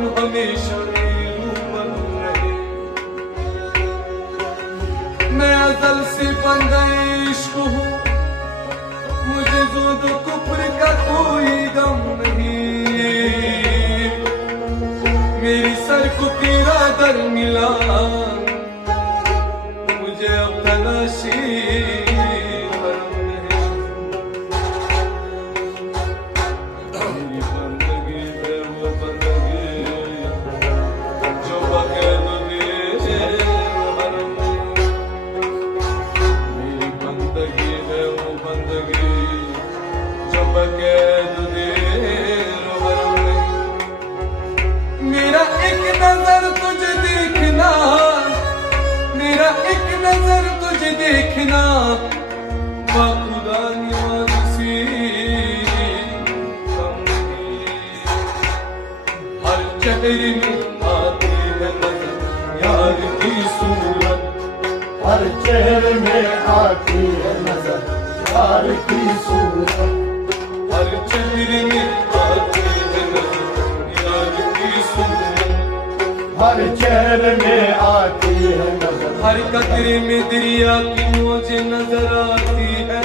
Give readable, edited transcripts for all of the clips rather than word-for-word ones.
हम हमेशा रूबरू रहे। मैं अज़ल से बंदा इश्क हूँ, मुझे ज़ुद कुफ्र का कोई गम नहीं। मेरी सर को तेरा दर मिला, मुझे अब तलाशी मेरा एक नजर तुझे देखना, मेरा एक नजर तुझे देखना, बाखुदा निवाज सी हर चेहरे में आती है नजर यार की सूरत, हर चेहरे में आती है नजर यार की सूरत, हर चेहरे में आती है नजर यार की सूरत, हर चेहरे में आती है नजर, हर कतरे में दरिया की मौज नजर आती है,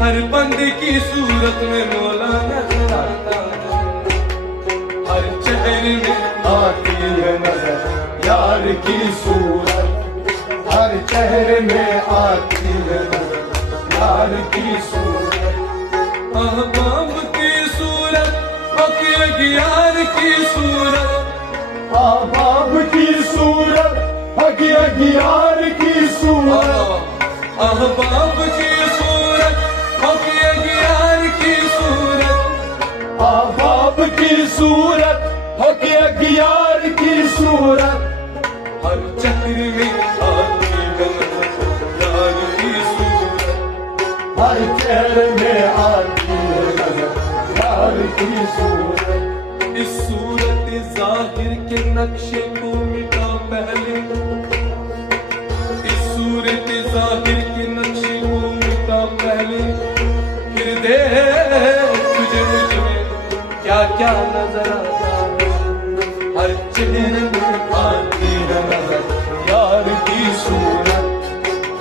हर बंदे की सूरत में मौला नजर आता है। हर चेहरे में आती है नजर यार की सूरत, हर चेहरे में आती है नजर यार की सूरत, अहबाब की सूरत, अगियार की सूरत, अहबाब की सूरत, अगियार की सूरत, अहबाब की सूरत, अगियार की सूरत, अहबाब की सूरत, अगियार की सूरत, हर चेहरे में आती है यार की सूरत, हर चेहरे में आती है नजर यार की सूरत। इस सूरत जाहिर के नक्शे को मिटा पहले, इस सूरत जाहिर के नक्शे को मिटा पहले, फिर दे तुझे मुझ में क्या क्या नजर आता है। हर चेहरे में आती है नजर यार की सूरत,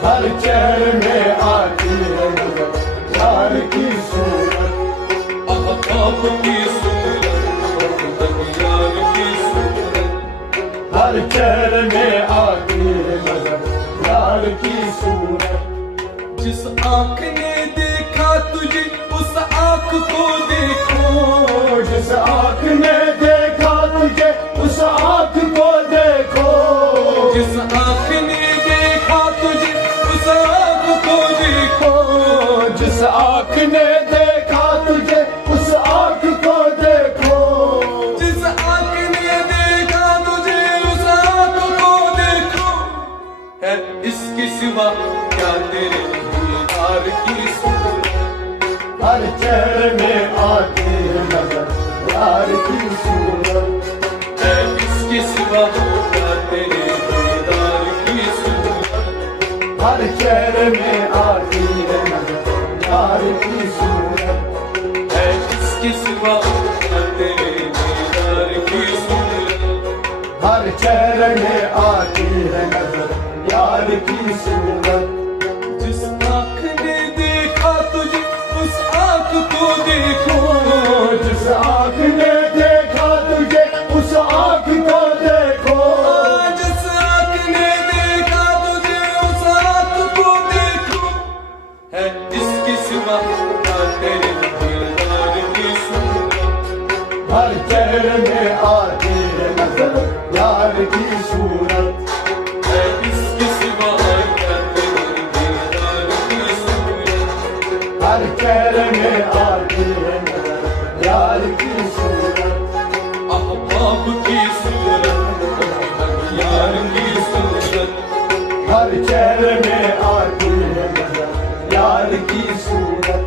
हर चेहरे में आती है नजर यार की सूरत, अहबाब की सूरत, यार की सूरत, हर चेहरे में आती है नजर यार की सूरत। जिस आँख ने देखा तुझे उस आँख को देखो, जिस आँख ने देखा तुझे उस आँख को देखो, जिस आँख ने देखा तुझे उस आँख को देखो, जिस आँख ने देखा तुझे उस आँख को देखो, जिस आँख ने देखा तुझे उस आँख को देखो। है इसके सिवा क्या तेरे दीदार की सूरत, हर चेहरे में आती है नजर यार की सूरत, है इसके सिवा क्या तेरे दीदार की सूरत, हर चेहरे में आती है नजर यार की सूरत, है इसके सिवा क्या तेरे दीदार की सूरत, हर चेहरे में आती है नजर यार की सूरत। जिस आँख ने देखा तुझे उस आँख को देखो, जिस आँख ने देखा तुझे उस आँख को देखो, जिस आँख ने देखा तुझे उस आँख को देखो। है इसके सिवा क्या तेरे दीदार की सूरत, हर चेहरे में आती है नजर यार की सूरत, है इसके सिवा क्या तेरे दीदार की सूरत, हर चेहरे में आती है नजर यार की सूरत, अहबाब की सूरत, यार की सूरत, हर चेहरे में आती है नजर यार की सूरत।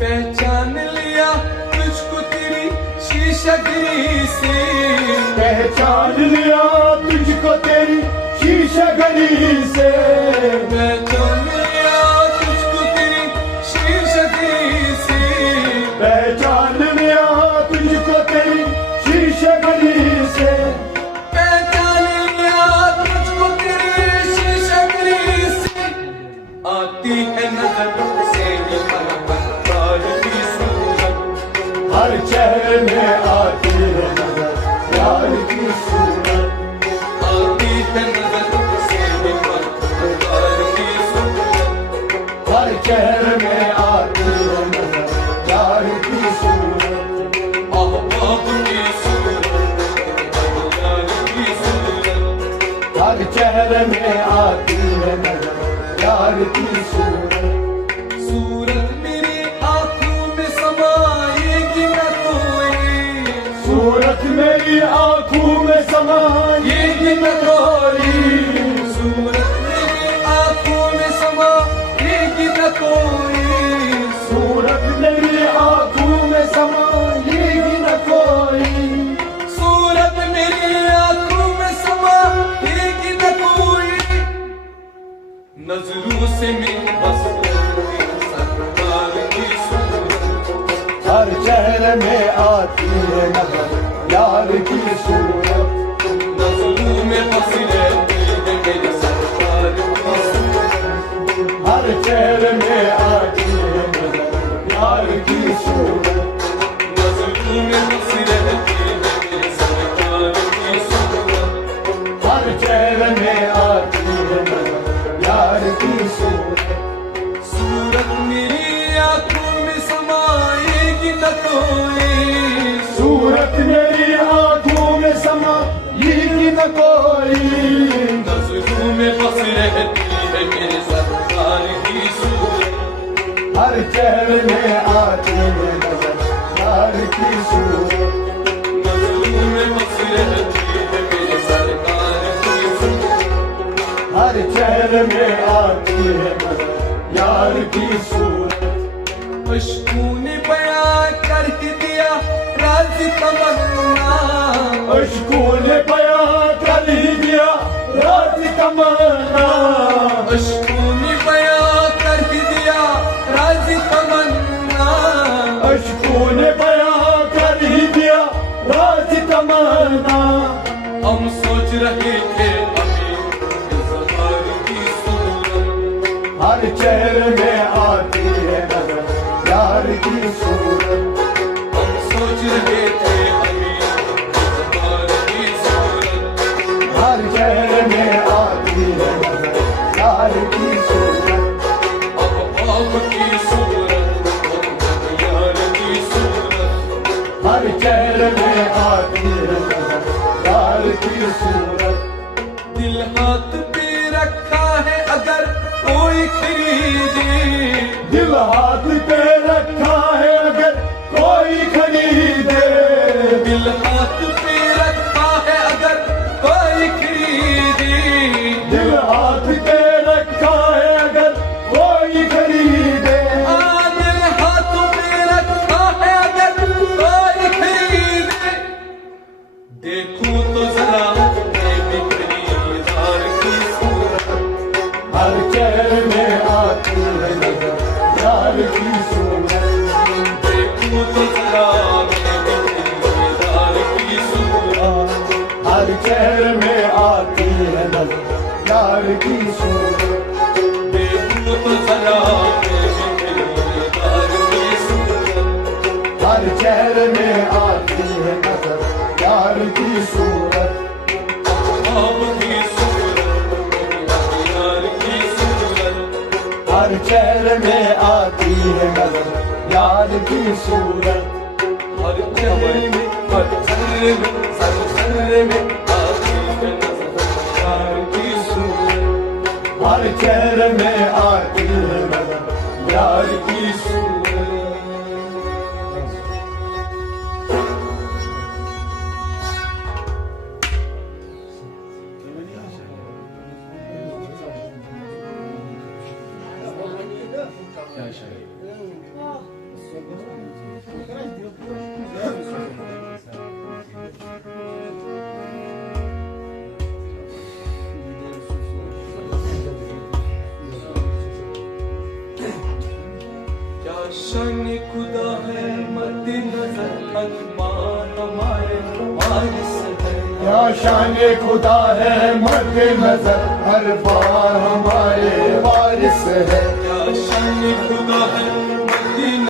पहचान लिया तुझको तेरी शीशगरी से, पहचान लिया तुझको तेरी शीशगरी से, पहचान लिया तुझको तेरी शीशगरी से, पहचान लिया तुझको तेरी शीशगरी में समाएगी न कोई, सूरत मेरी आंखों में समाएगी न कोई, सूरत मेरी आंखों में समाएगी न कोई, सूरत मेरी आंखों में समाएगी न कोई, नजरों से मेरी बस सरकार की सूरत, हर चेहरे में आती है नजर यार की सूरत, नजरों में बस रहती है मेरी सरकार की सूरत, हर चेहरे में आती है नजर यार की सूरत, नजरों में बस रहती है मेरी सरकार की सूरत, हर चेहरे में आती है नजर यार की सूरत, सूरत मेरी आंखों में समाएगी न कोई, सूरत मेरी आंखों में समाएगी न कोई, नजरों में बस रहती है मेरे सरकार की सूरत, हर चेहरे में आती है नजर यार की सूरत, नजरों में बस रहती है मेरे सरकार की सूरत, हर चेहरे में आती है नजर यार की सूरत, अश्कों ने बयां कर दिया राज तमन्ना, अश्कों ने बयां कर दिया राज तमन्ना, अश्कों ने बयां कर दिया राज तमन्ना, अश्कों ने बयां कर दिया राज तमन्ना, हम सोच रहे थे अभी इज़हार की सूरत, हर चेहरे में आती है नजर यार की सूरत, हम सोच रहे थे अभी इज़हार की सूरत, हर चेहरे में आती है नजर यार की सूरत, अब बाप की सूरत, यार की सूरत, हर चेहरे में आती है नजर यार की सूरत, दिल हाथ पे रखा है अगर कोई खरीदे, दिल हाथ पे रखा है अगर कोई खरीदे, दिल हाथ पे रखा है अगर कोई खरीदे, दिल हाथ पे रखा है अगर कोई खरीदे, दिल हाथों पे रखा है अगर कोई खरीदे, देखूं तो जरा मैं भी खरीदार की सूरत, हर चेहरे में आती है नजर यार की सूरत, देखूं तो जरा मैं भी खरीदार की सूरत, हर चेहरे में आती है नजर यार की सूरत, देखूं तो जरा मैं भी खरीदार की सूरत, हर चेहरे में आती है नजर यार की सूरत, आपकी सूरत, यार की सूरत, हर चेहरे में आती है नजर यार की सूरत, हर चेहरे में हर चेहरे में सर चेहरे में आती है नजर यार की सूरत, हर चेहरे में आती है नजर यार की सूरत। क्या शायद क्या शान खुदा है मद नजर अजमान हमारे वारिस है, क्या शान खुदा है मद नजर हर बार हमारे वारिस है,